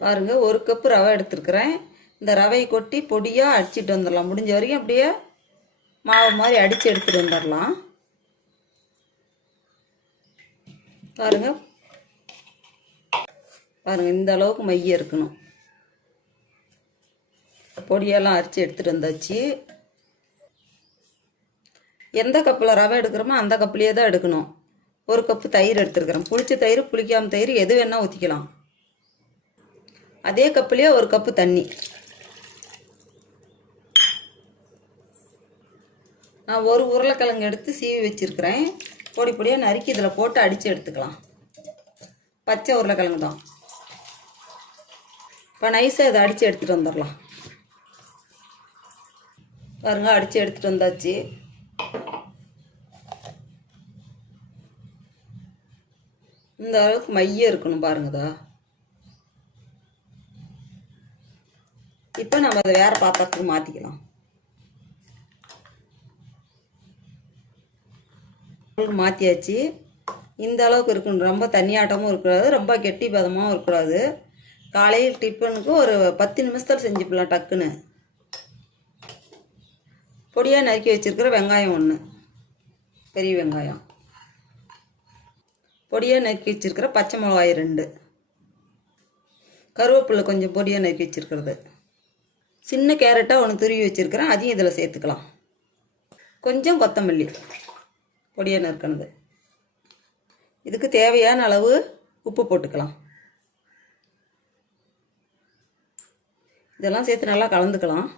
பாருங்கள் ஒரு கப்பு ரவை எடுத்துருக்குறேன். இந்த ரவையை கொட்டி பொடியாக அடிச்சிட்டு வந்துடலாம். முடிஞ்ச வரைக்கும் அப்படியே மாவு மாதிரி அடித்து எடுத்துகிட்டு வந்துடலாம். பாருங்கள் பாருங்கள் இந்த அளவுக்கு மைய இருக்கணும். பொடியெல்லாம் அரிச்சு எடுத்துகிட்டு வந்தாச்சு. எந்த கப்பில் ரவை எடுக்கிறோமோ அந்த கப்புலேயே தான் எடுக்கணும். ஒரு கப்பு தயிர் எடுத்துருக்குறேன். புளிச்ச தயிர் புளிக்காமல் தயிர் எது வேணால் ஊற்றிக்கலாம் அதே கப்புலேயே ஒரு கப்பு தண்ணி. நான் ஒரு உருளைக்கிழங்கு எடுத்து சீவி வச்சுருக்கிறேன். பொடி பொடியாக நறுக்கி இதில் போட்டு அடித்து எடுத்துக்கலாம். பச்சை உருளைக்கிழங்கு தான். இப்போ நைஸாக இதை அடித்து எடுத்துகிட்டு வந்துடலாம். பாருங்க அடித்து எடுத்துகிட்டு வந்தாச்சு. இந்த அளவுக்கு மைய இருக்கணும் பாருங்கதா இப்போ நம்ம அதை வேறு பாத்திரத்துக்கு மாற்றிக்கலாம் மாற்றியாச்சு இந்த அளவுக்கு இருக்கணும். ரொம்ப தண்ணியாட்டமும் இருக்கக்கூடாது. ரொம்ப கெட்டி பதமாகவும் இருக்கக்கூடாது. காலையில் டிஃபனுக்கு ஒரு பத்து நிமிஷத்தில் செஞ்சுக்கலாம் டக்குன்னு. பொடியாக நறுக்கி வச்சுருக்கிற வெங்காயம் ஒன்று பெரிய வெங்காயம். பொடியாக நறுக்கி வச்சுருக்கிற பச்சை மிளகாய் ரெண்டு. கருவேப்பிலை கொஞ்சம் பொடியாக நறுக்கி வச்சுருக்கிறது. சின்ன கேரட்டாக ஒன்று துருவி வச்சுருக்கிறேன். அதையும் இதில் சேர்த்துக்கலாம். கொஞ்சம் கொத்தமல்லி. பொடியாக நறுக்கணுது இதுக்கு தேவையான அளவு உப்பு போட்டுக்கலாம். இதெல்லாம் சேர்த்து நல்லா கலந்துக்கலாம்.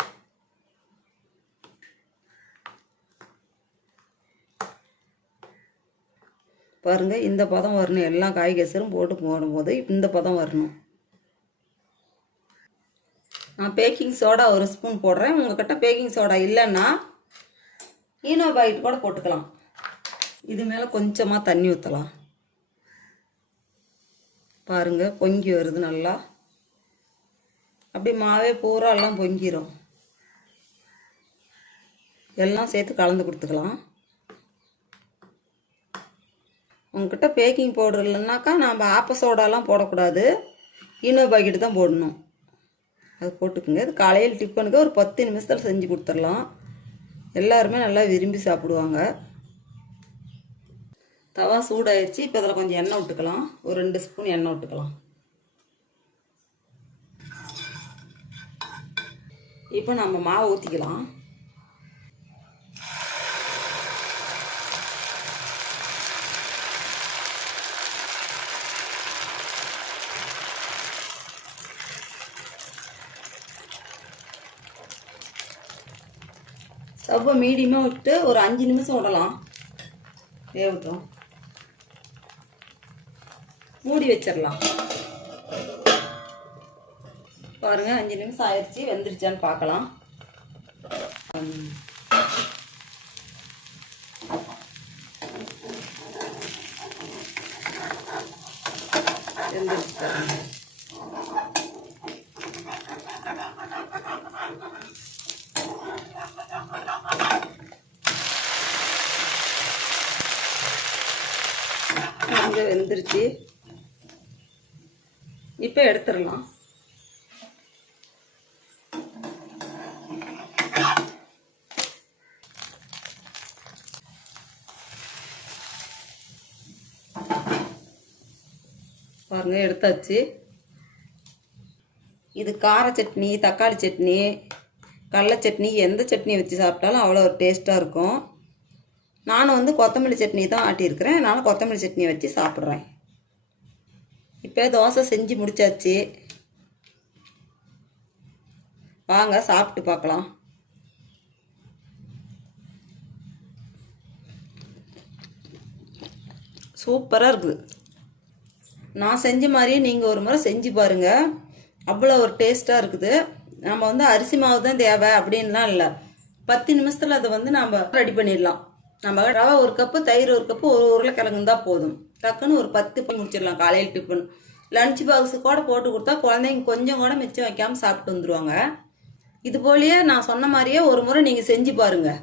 பாருங்கள் இந்த பதம் வரணும். எல்லா காய்கசரும் போட்டு போடும்போது இந்த பதம் வரணும். நான் பேக்கிங் சோடா ஒரு ஸ்பூன் போடுறேன். உங்கள்கிட்ட பேக்கிங் சோடா இல்லைன்னா ஈனோ பாக்கெட் கூட போட்டுக்கலாம். இது மேலே கொஞ்சமாக தண்ணி ஊற்றலாம் பாருங்கள் பொங்கி வருது நல்லா. அப்படி மாவே பூரா எல்லாம் பொங்கிடும் எல்லாம் சேர்த்து கலந்து கொடுத்துக்கலாம். உங்ககிட்ட பேக்கிங் பவுடர் இல்லைன்னாக்கா நம்ம ஆப்ப சோடாலாம் போடக்கூடாது. ஈனோ பாக்கெட்டு தான் போடணும். அது போட்டுக்குங்க. இது காலையில் டிஃபனுக்கு ஒரு பத்து நிமிஷத்தில் செஞ்சு கொடுத்துடலாம் எல்லாருமே நல்லா விரும்பி சாப்பிடுவாங்க. தவா சூடாயிடுச்சு இப்போ அதில் கொஞ்சம் எண்ணெய் விட்டுக்கலாம். ஒரு ரெண்டு ஸ்பூன் எண்ணெய் விட்டுக்கலாம். இப்போ நம்ம மாவு ஊற்றிக்கலாம் ஸ்டவ்வை மீடியமாக விட்டு ஒரு அஞ்சு நிமிஷம் விடலாம். வேகட்டும். மூடி வச்சிடலாம் பாருங்க அஞ்சு நிமிஷம் ஆயிடுச்சு வெந்துருச்சான்னு பார்க்கலாம் ம். வெந்துருச்சு பாருங்க கொஞ்சம் வெந்துருச்சு. இப்போ எடுத்துடலாம். பாருங்க எடுத்தாச்சு. இது கார சட்னி தக்காளி சட்னி கடல சட்னி எந்த சட்னி வச்சு சாப்பிட்டாலும் அவ்வளோ ஒரு டேஸ்ட்டாக இருக்கும். நானும் வந்து கொத்தமல்லி சட்னி தான் ஆட்டியிருக்கிறேன். நானும் கொத்தமல்லி சட்னி வச்சு சாப்பிட்றேன். இப்போ தோசை செஞ்சு முடிச்சாச்சு. வாங்க சாப்பிட்டு பார்க்கலாம். சூப்பராக இருக்குது. நான் செஞ்ச மாதிரியே நீங்கள் ஒரு முறை செஞ்சு பாருங்கள் அவ்வளோ ஒரு டேஸ்ட்டாக இருக்குது. நம்ம வந்து அரிசி மாவு தான் தேவை அப்படின்லாம் இல்லை. பத்து நிமிஷத்தில் அதை வந்து நம்ம ரெடி பண்ணிடலாம். நம்ம ரவை ஒரு கப்பு தயிர் ஒரு கப்பு ஒரு உருளைக்கிழங்கு தான் போதும். டக்குன்னு ஒரு பத்து பண்ணி முடிச்சிடலாம் காலையில் டிஃபன் லஞ்ச் பாக்ஸு கூட போட்டு கொடுத்தா குழந்தைங்க கொஞ்சம் கூட மிச்சம் வைக்காமல் சாப்பிட்டு வந்துடுவாங்க இது போலயே நான் சொன்ன மாதிரியே ஒரு முறை நீங்கள் செஞ்சு பாருங்கள்